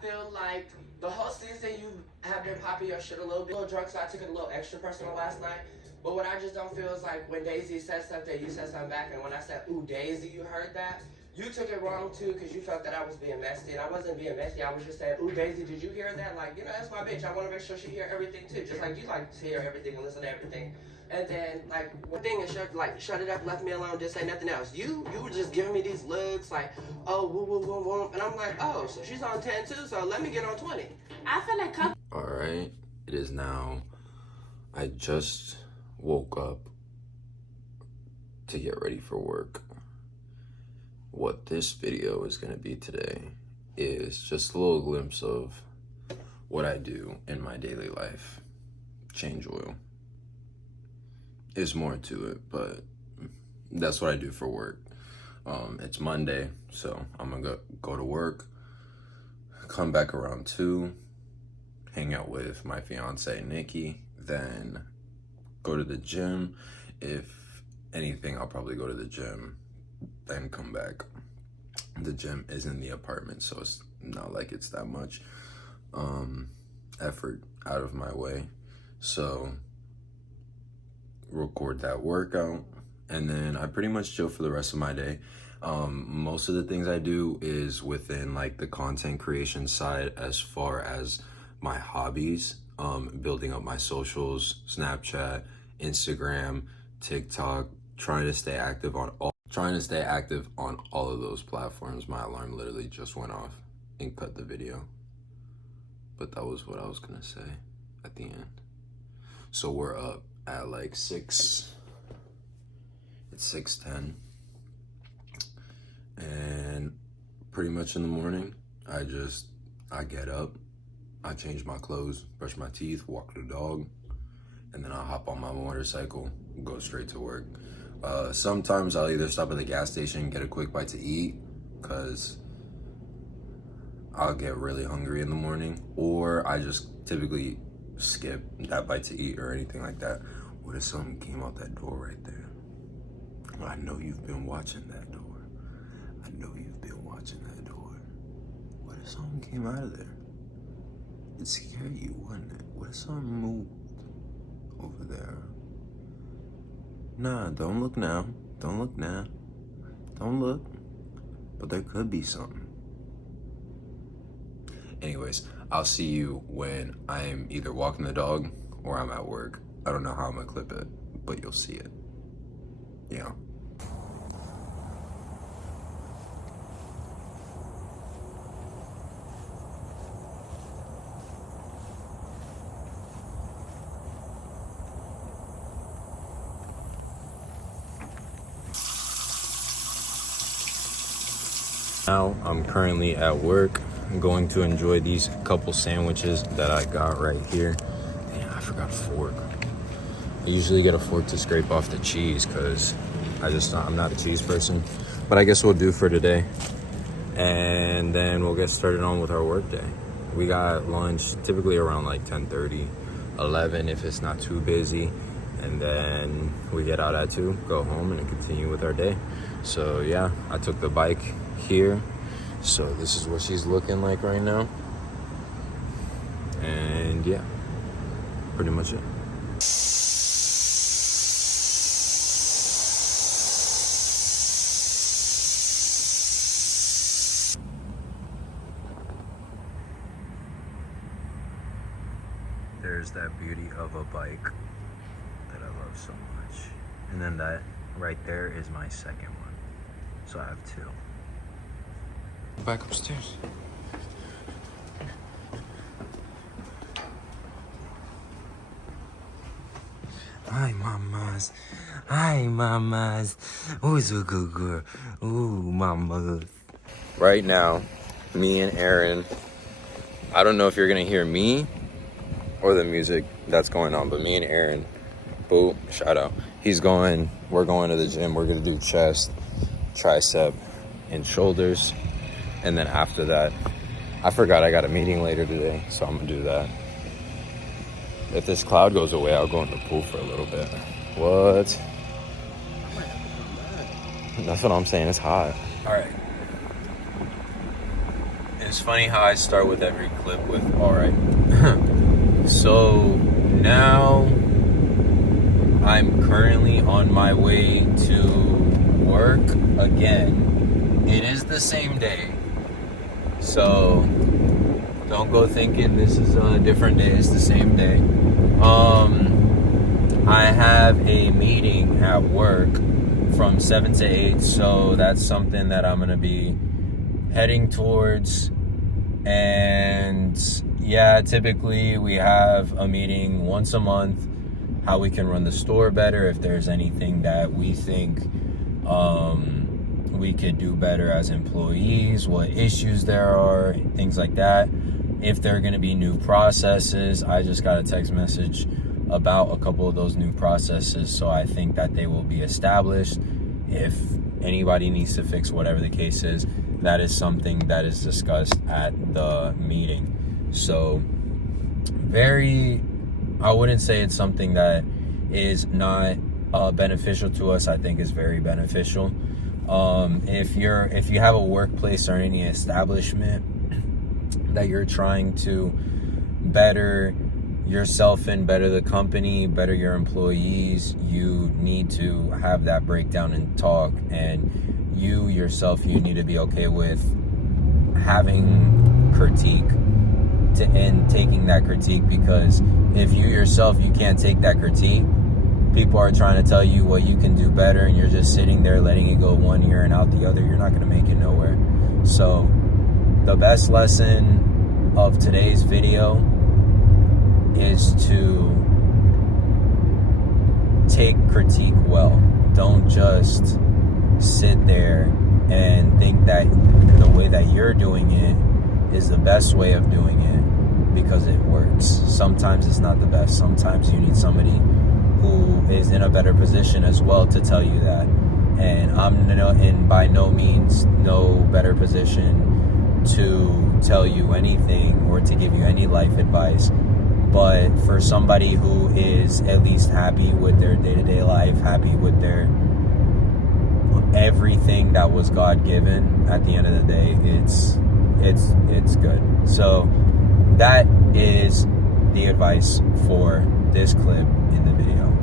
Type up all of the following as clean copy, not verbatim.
feel like the whole season you have been popping your shit a little bit. A little drunk, so I took it a little extra personal last night. But what I just don't feel is like when Daisy said something, you said something back, and when I said, ooh, Daisy, you heard that? You took it wrong too, because you felt that I was being messy, and I wasn't being messy. I was just saying, ooh, Daisy, did you hear that? Like, you know, that's my bitch. I want to make sure she hear everything too, just like you like to hear everything and listen to everything. And then, like, one thing is shut it up, left me alone, just say nothing else. You were just giving me these looks like, oh, woo, woo, woo, woo. And I'm like, oh, so she's on 10 too, so let me get on 20. I feel like all right, it is now. I just woke up to get ready for work. What this video is going to be today is just a little glimpse of what I do in my daily life. Change oil. There's more to it, but that's what I do for work. It's Monday, so I'm gonna go to work, come back around 2, hang out with my fiance Nikki, then go to the gym. If anything, I'll probably go to the gym, then come back. The gym is in the apartment, so it's not like it's that much effort out of my way. So record that workout, and then I pretty much chill for the rest of my day. Most of the things I do is within like the content creation side, as far as my hobbies, building up my socials, Snapchat, Instagram, TikTok, trying to stay active on all of those platforms. My alarm literally just went off and cut the video, but that was what I was gonna say at the end. So we're up at like 6, it's 6:10, and pretty much in the morning, I get up, I change my clothes, brush my teeth, walk the dog, and then I'll hop on my motorcycle, go straight to work. Sometimes I'll either stop at the gas station and get a quick bite to eat, because I'll get really hungry in the morning, or I just typically skip that bite to eat or anything like that. What if something came out that door right there? I know you've been watching that door. I know you've been watching that door. What if something came out of there? It'd scare you, wouldn't it? What if something moved over there? Nah, don't look now. Don't look now. Don't look. But there could be something. Anyways, I'll see you when I'm either walking the dog or I'm at work. I don't know how I'm gonna clip it, but you'll see it. Yeah. Now I'm currently at work. I'm going to enjoy these couple sandwiches that I got right here. Damn, I forgot a fork. I usually get a fork to scrape off the cheese because I'm not a cheese person. But I guess we'll do for today. And then we'll get started on with our work day. We got lunch typically around like 10:30, 11 if it's not too busy. And then we get out at 2, go home, and continue with our day. So yeah, I took the bike here. So this is what she's looking like right now. And yeah, pretty much it. There's that beauty of a bike that I love so much. And then that right there is my second one. So I have 2. Back upstairs. Hi, mamas. Hi, mamas. Who's a good girl? Ooh, mama. Right now, me and Aaron, I don't know if you're gonna hear me or the music that's going on, but me and Aaron, boo, shout out. We're going to the gym. We're gonna do chest, tricep, and shoulders. And then after that, I forgot I got a meeting later today, so I'm gonna do that. If this cloud goes away, I'll go in the pool for a little bit. What? I might have to come back. That's what I'm saying, it's hot. All right. It's funny how I start with every clip with alright. So now I'm currently on my way to work again. It is the same day. So don't go thinking this is a different day. It's the same day. I have a meeting at work from 7 to 8, so that's something that I'm going to be heading towards. And yeah, typically we have a meeting once a month, how we can run the store better, if there's anything that we think we could do better as employees, what issues there are, things like that. If there are going to be new processes, I just got a text message about a couple of those new processes, so I think that they will be established. If anybody needs to fix whatever the case is, that is something that is discussed at the meeting. So I wouldn't say it's something that is not beneficial to us. I think it's very beneficial. If you have a workplace or any establishment that you're trying to better yourself and better the company, better your employees, you need to have that breakdown and talk. And you yourself, you need to be okay with having critique and taking that critique, because if you yourself, you can't take that critique, people are trying to tell you what you can do better, and you're just sitting there letting it go one ear and out the other, you're not going to make it nowhere. So the best lesson of today's video is to take critique well. Don't just sit there and think that the way that you're doing it is the best way of doing it because it works. Sometimes it's not the best. Sometimes you need somebody who is in a better position as well to tell you that. And I'm by no means no better position to tell you anything or to give you any life advice. But for somebody who is at least happy with their day-to-day life, happy with their everything that was God-given, at the end of the day, it's good. So that is the advice for this clip in the video.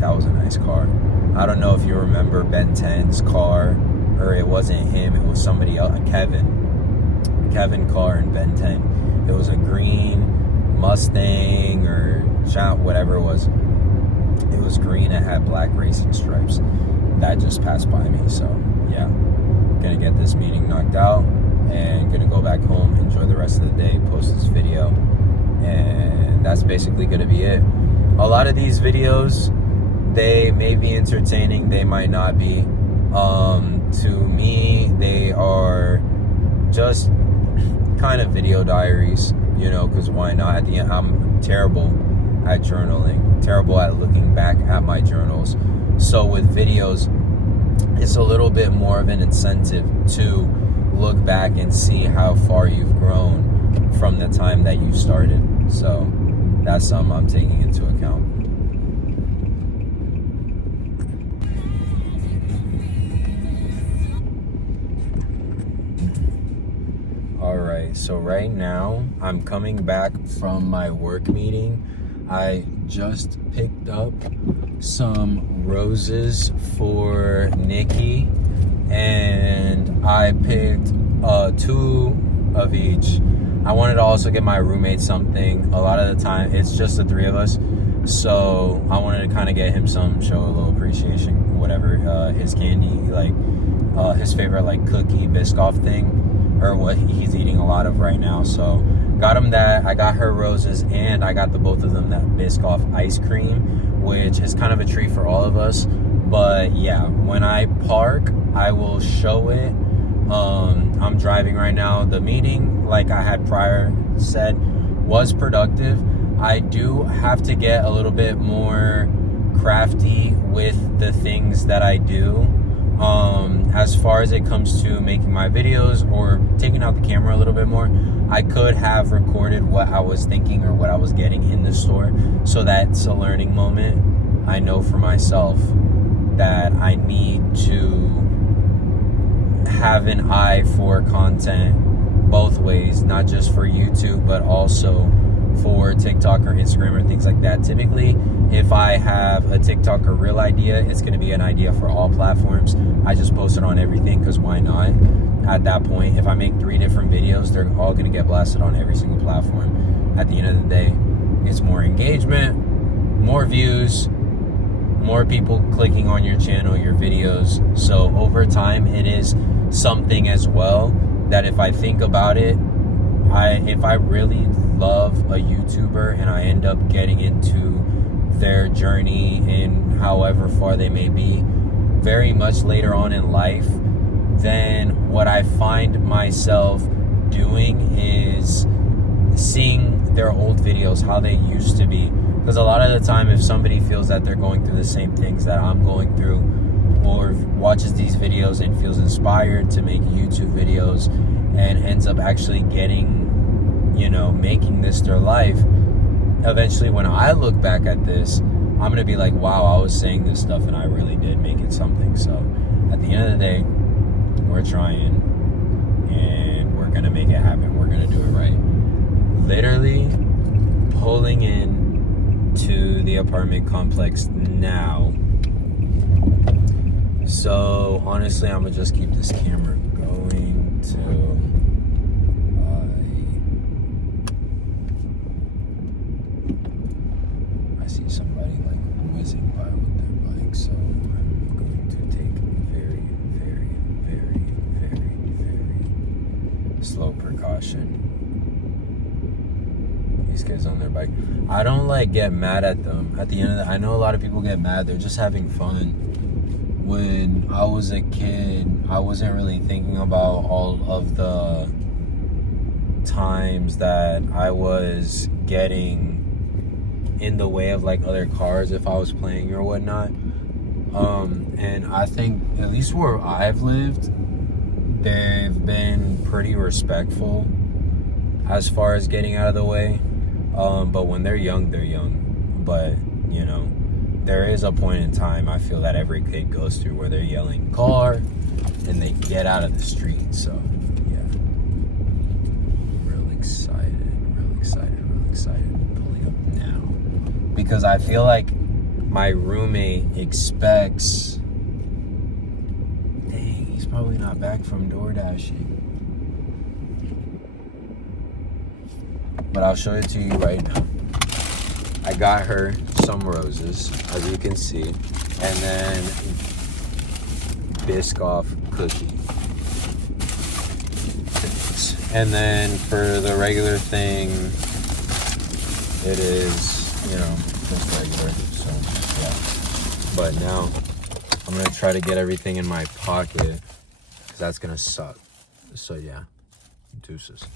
That was a nice car. I don't know if you remember Ben 10's car, or it wasn't him, it was somebody else, Kevin car in Ben 10. It was a green Mustang or whatever it was. It was green, it had black racing stripes. That just passed by me. So yeah, gonna get this meeting knocked out and gonna go back home, enjoy the rest of the day, post this video, and that's basically gonna be it. A lot of these videos, they may be entertaining, they might not be. To me, they are just kind of video diaries, because why not? At the end, I'm terrible at journaling, terrible at looking back at my journals. So with videos, it's a little bit more of an incentive to look back and see how far you've grown from the time that you started. So that's something I'm taking into account. Alright, so right now I'm coming back from my work meeting. I just picked up some roses for Nikki, and I picked 2 of each. I wanted to also get my roommate something. A lot of the time it's just the 3 of us, so I wanted to kind of get him some, show a little appreciation, whatever, his candy, like his favorite like cookie Biscoff thing, or what he's eating a lot of right now. So got him that. I got her roses, and I got the both of them that Biscoff ice cream, which is kind of a treat for all of us. But yeah, when I park, I will show it. I'm driving right now. The meeting, like I had prior said, was productive. I do have to get a little bit more crafty with the things that I do. As far as it comes to making my videos or taking out the camera a little bit more, I could have recorded what I was thinking or what I was getting in the store. So that's a learning moment. I know for myself that I need to have an eye for content both ways, not just for YouTube, but also for TikTok or Instagram or things like that. Typically, if I have a TikTok or Reel idea, it's going to be an idea for all platforms. I just post it on everything because why not? At that point, if I make 3 different videos, they're all going to get blasted on every single platform. At the end of the day, it's more engagement, more views, more people clicking on your channel, your videos. So over time, it is something as well that if I think about it, if I really love a YouTuber and I end up getting into their journey in however far they may be, very much later on in life, then what I find myself doing is seeing their old videos, how they used to be. Because a lot of the time, if somebody feels that they're going through the same things that I'm going through, or watches these videos and feels inspired to make YouTube videos and ends up actually getting, you know, making this their life, eventually when I look back at this, I'm going to be like, wow, I was saying this stuff and I really did make it something. So at the end of the day, we're trying and we're going to make it happen. We're going to do it right. Literally pulling in to the apartment complex now. So honestly, I'm gonna just keep this camera going till I see somebody like whizzing by with their bike. So I'm going to take very, very, very, very, very slow precaution. These kids on their bike, I don't like get mad at them. At the end of the, I know a lot of people get mad. They're just having fun. When I was a kid, I wasn't really thinking about all of the times that I was getting in the way of like other cars if I was playing or whatnot. And I think at least where I've lived, they've been pretty respectful as far as getting out of the way. But when they're young, they're young. But, you know, there is a point in time I feel that every kid goes through where they're yelling car and they get out of the street. So yeah, real excited pulling up now because I feel like my roommate expects, dang, he's probably not back from door dashing, but I'll show it to you right now. I got her some roses, as you can see, and then Biscoff cookie. And then for the regular thing, it is, you know, just regular. So yeah. But now I'm gonna try to get everything in my pocket, because that's gonna suck. So yeah, deuces.